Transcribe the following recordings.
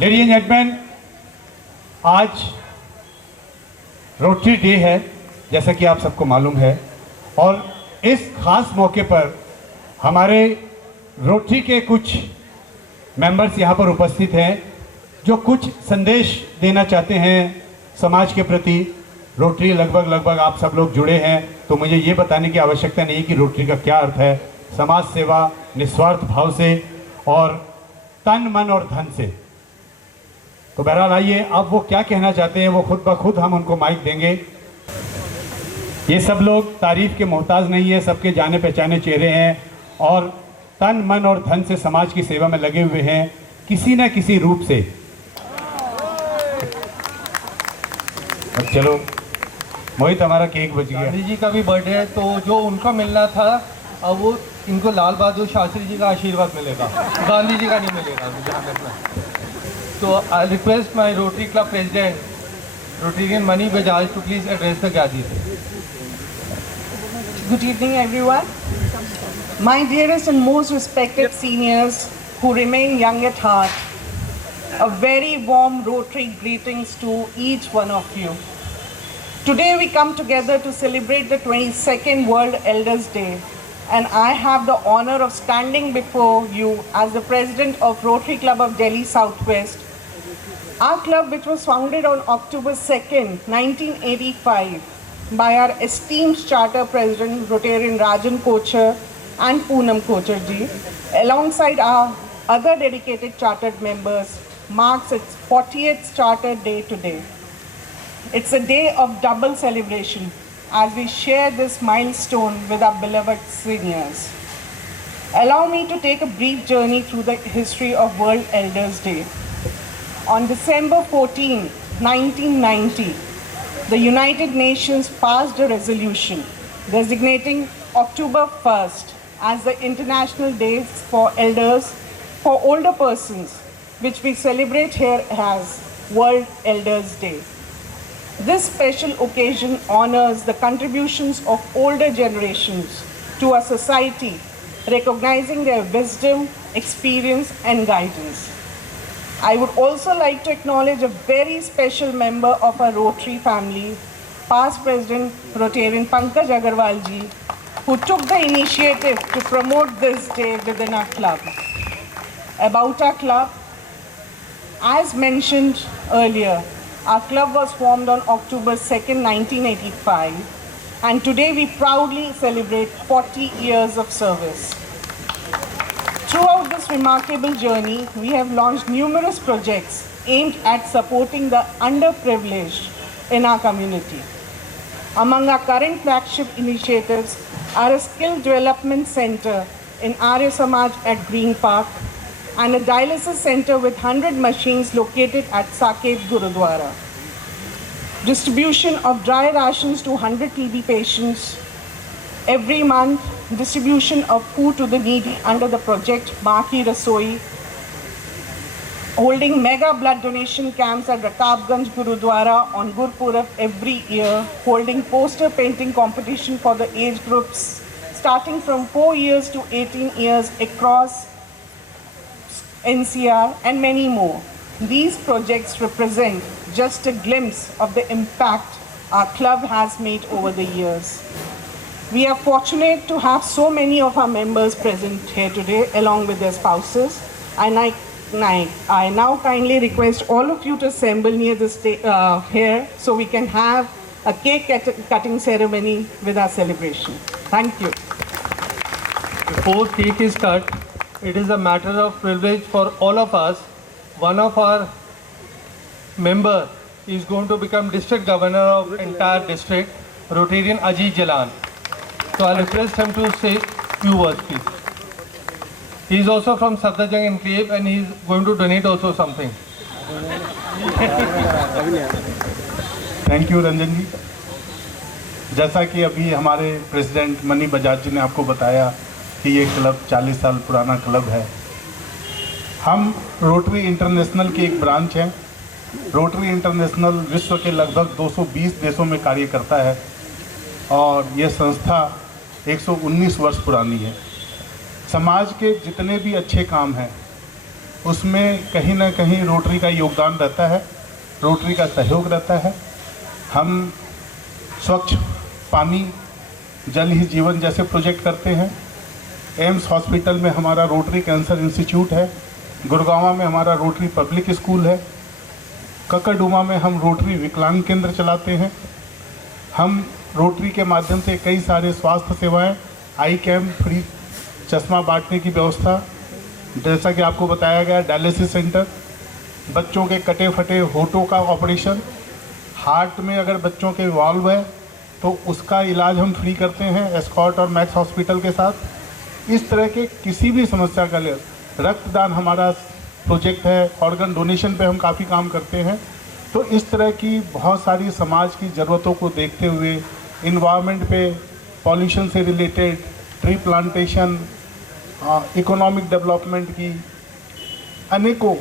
Ladies and gentleman, आज rotary day है, जैसा कि आप सबको मालूम है, और इस खास मौके पर हमारे रोटरी के कुछ मेंबर्स यहाँ पर उपस्थित हैं जो कुछ संदेश देना चाहते हैं समाज के प्रति। रोटरी लगभग आप सब लोग जुड़े हैं, तो मुझे ये बताने की आवश्यकता नहीं कि रोटरी का क्या अर्थ है। समाज सेवा निस्वार्थ भाव से और तन मन और धन से। तो बहरहाल आइए, अब वो क्या कहना चाहते हैं वो खुद ब खुद हम उनको माइक देंगे। ये सब लोग तारीफ के मोहताज नहीं है, सबके जाने पहचाने चेहरे हैं और तन मन और धन से समाज की सेवा में लगे हुए हैं किसी न किसी रूप से। अब चलो मोहित, हमारा केक बच गया। गांधी जी का भी बर्थडे है, तो जो उनका मिलना था अब वो इनको लाल बहादुर शास्त्री जी का आशीर्वाद मिलेगा, गांधी जी का नहीं मिलेगा जहाँ तक। तो I request my Rotary Club president Rotarian Mani Bajaj to please address the gathering. Good evening, everyone. My dearest and most respected seniors who remain young at heart, a very warm Rotary greetings to each one of you. Today we come together to celebrate the 22nd World Elders Day, and I have the honor of standing before you as the president of Rotary Club of Delhi Southwest. Our club, which was founded on October 2nd, 1985, by our esteemed charter president Rotarian Rajan Kochar and Poonam Kochar ji, alongside our other dedicated chartered members, marks its 40th charter day today. It's a day of double celebration as we share this milestone with our beloved seniors. Allow me to take a brief journey through the history of World Elders Day. On December 14, 1990, the United Nations passed a resolution designating October 1st as the International Day for Elders, for older persons, which we celebrate here as World Elders Day. This special occasion honors the contributions of older generations to our society, recognizing their wisdom, experience, and guidance. I would also like to acknowledge a very special member of our Rotary family, past President Rotarian Pankaj Agarwal ji, who took the initiative to promote this day within our club. About our club, as mentioned earlier, our club was formed on October 2nd, 1985, and today we proudly celebrate 40 years of service. Throughout this remarkable journey, we have launched numerous projects aimed at supporting the underprivileged in our community. Among our current flagship initiatives are a skill development center in Arya Samaj at Green Park and a dialysis center with 100 machines located at Saket Gurudwara. Distribution of dry rations to 100 TB patients every month, distribution of food to the needy under the project Maki Rasoi, holding mega blood donation camps at Rakabganj Gurudwara on Gurpurab every year, holding poster painting competition for the age groups starting from 4 years to 18 years across NCR, and many more. These projects represent just a glimpse of the impact our club has made over the years. We are fortunate to have so many of our members present here today along with their spouses, and I now kindly request all of you to assemble near the here so we can have a cake cutting ceremony with our celebration. Thank you. Before cake is cut, it is a matter of privilege for all of us. One of our member is going to become district governor of entire district, Rotarian Ajit Jalan. So I'll request him to say few words, please. He is also from Safdarjung Enclave and he is going to donate also something. Thank you Ranjan ji. जैसा कि अभी हमारे president money Bajaj जी ने आपको बताया कि ये club 40 साल पुराना क्लब है। हम रोटरी इंटरनेशनल की एक ब्रांच हैं। रोटरी इंटरनेशनल विश्व के लगभग 220 देशों में कार्य करता है और ये संस्था 119 वर्ष पुरानी है। समाज के जितने भी अच्छे काम हैं उसमें कहीं ना कहीं रोटरी का योगदान रहता है, रोटरी का सहयोग रहता है। हम स्वच्छ पानी, जल ही जीवन जैसे प्रोजेक्ट करते हैं। एम्स हॉस्पिटल में हमारा रोटरी कैंसर इंस्टीट्यूट है, गुड़गांव में हमारा रोटरी पब्लिक स्कूल है, ककरडुमा में हम रोटरी विकलांग केंद्र चलाते हैं। हम रोटरी के माध्यम से कई सारे स्वास्थ्य सेवाएं, आई कैम्प, फ्री चश्मा बांटने की व्यवस्था, जैसा कि आपको बताया गया डायलिसिस सेंटर, बच्चों के कटे फटे होठों का ऑपरेशन, हार्ट में अगर बच्चों के वाल्व है तो उसका इलाज हम फ्री करते हैं एस्कॉर्ट और मैक्स हॉस्पिटल के साथ। इस तरह के किसी भी समस्या का लिए रक्तदान हमारा प्रोजेक्ट है, ऑर्गन डोनेशन पे हम काफ़ी काम करते हैं। तो इस तरह की बहुत सारी समाज की ज़रूरतों को देखते हुए इन्वायरमेंट पे, पॉल्यूशन से related, tree plantation, economic development की, अनेकों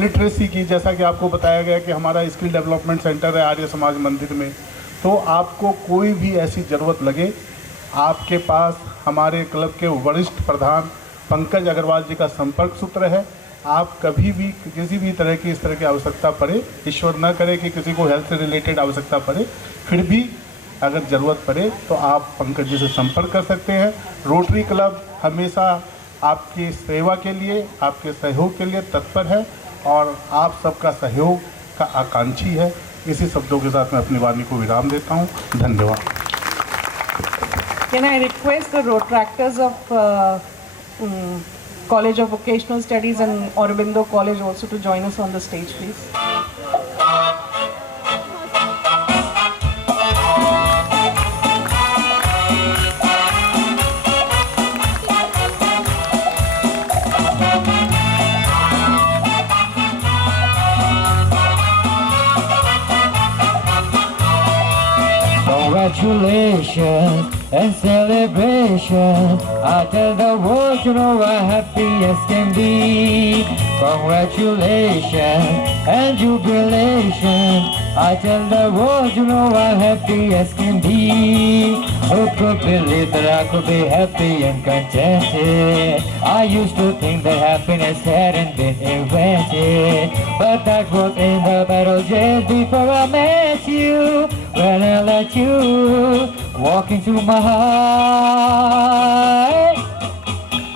लिटरेसी की, जैसा कि आपको बताया गया कि हमारा स्किल डेवलपमेंट सेंटर है आर्य समाज मंदिर में। तो आपको कोई भी ऐसी ज़रूरत लगे, आपके पास हमारे क्लब के वरिष्ठ प्रधान पंकज अग्रवाल जी का संपर्क सूत्र है। आप कभी भी किसी भी तरह की इस तरह की आवश्यकता पड़े, ईश्वर न करे कि किसी को हेल्थ से रिलेटेड आवश्यकता पड़े, फिर भी अगर ज़रूरत पड़े तो आप पंकज जी से संपर्क कर सकते हैं। रोटरी क्लब हमेशा आपकी सेवा के लिए, आपके सहयोग के लिए तत्पर है और आप सबका सहयोग का आकांक्षी है। इसी शब्दों के साथ मैं अपनी वाणी को विराम देता हूँ। धन्यवाद। Can I request the Rotractors of College of Vocational Studies and Aurobindo College also to join us on the stage, please? Congratulations and celebration. I tell the world you know how happy as can be. Congratulations and jubilation. I tell the world you know how happy as can be. Who could believe that I could be happy and contented? I used to think that happiness hadn't been invented, but that was in the battle just before I met you. When I let you walk into my heart.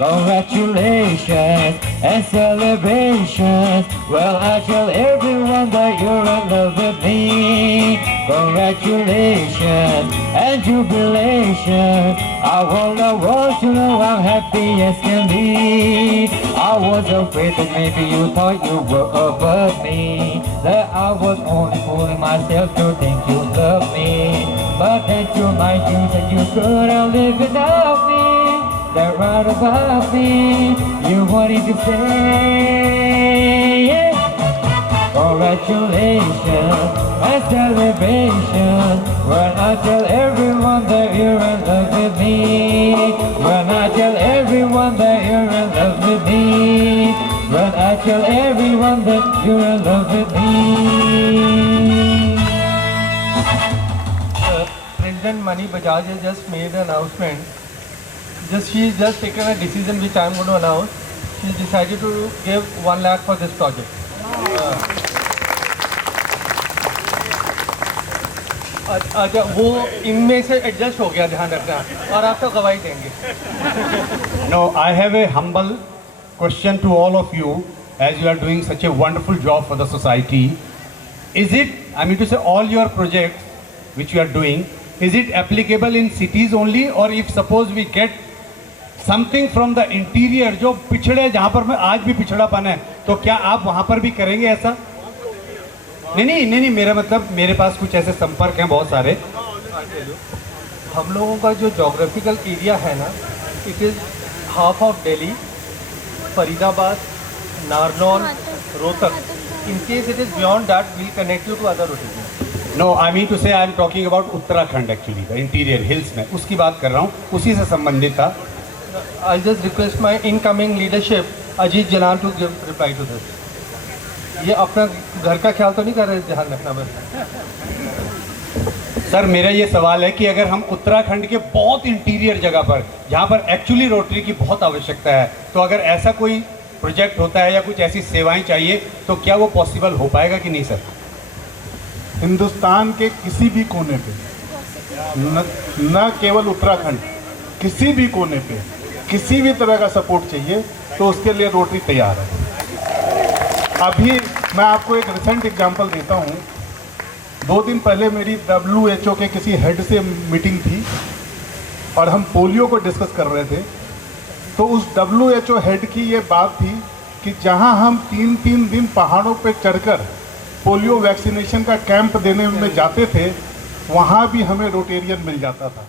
Congratulations and celebrations. Well, I tell everyone that you're in love with me. Congratulations and jubilation. I want the world to know how happy as can be. I was afraid that maybe you thought you were above me, that I was only fooling myself to think you loved me. But that your mind, you said you couldn't live without me. That right above me, you wanted to say, congratulations and celebration. When I tell everyone that you're in love with me, when I tell everyone that you're in love with me, when I tell everyone that you're in love with me. President Mani Bajaj has just made an announcement. She's just taken a decision which I am going to announce. She decided to give 1 lakh for this project. अच्छा, वो इनमें से adjust हो गया, ध्यान रखना, और आप तो गवाही देंगे। No, I have a humble question to all of you, as you are doing such a wonderful job for the society. Is it, I mean to say, all your projects which you are doing, is it applicable in cities only, or if suppose we get something from the interior, जो पिछड़े, जहाँ पर मैं आज भी पिछड़ापन है, तो क्या आप वहाँ पर भी करेंगे ऐसा? नहीं, मेरा मतलब मेरे पास कुछ ऐसे संपर्क हैं बहुत सारे। हम लोगों का जो जोग्राफिकल एरिया है ना, it is half of Delhi, Faridabad, Narnaul, Rohtak. In case it is beyond that, we'll connect you to other regions. No, I mean to say I am talking about Uttarakhand actually, the interior hills में, उसकी बात कर रहा हूँ, उसी से संबंधित था। I'll just request my incoming leadership, Ajit Jalan, to give reply to this. ये अपना घर का ख्याल तो नहीं कर रहे, ध्यान रखना बस। सर मेरा ये सवाल है कि अगर हम उत्तराखंड के बहुत इंटीरियर जगह पर, जहाँ पर एक्चुअली रोटरी की बहुत आवश्यकता है, तो अगर ऐसा कोई प्रोजेक्ट होता है या कुछ ऐसी सेवाएं चाहिए तो क्या वो पॉसिबल हो पाएगा कि नहीं सर? हिंदुस्तान के किसी भी कोने पे, न केवल उत्तराखंड, किसी भी कोने पे किसी भी तरह का सपोर्ट चाहिए तो उसके लिए रोटरी तैयार है। अभी मैं आपको एक रिसेंट एग्जांपल देता हूँ। 2 दिन पहले मेरी WHO के किसी हेड से मीटिंग थी और हम पोलियो को डिस्कस कर रहे थे। तो उस WHO हेड की ये बात थी कि जहाँ हम 3-3 दिन पहाड़ों पे चढ़कर पोलियो वैक्सीनेशन का कैंप देने में जाते थे, वहाँ भी हमें रोटेरियन मिल जाता था।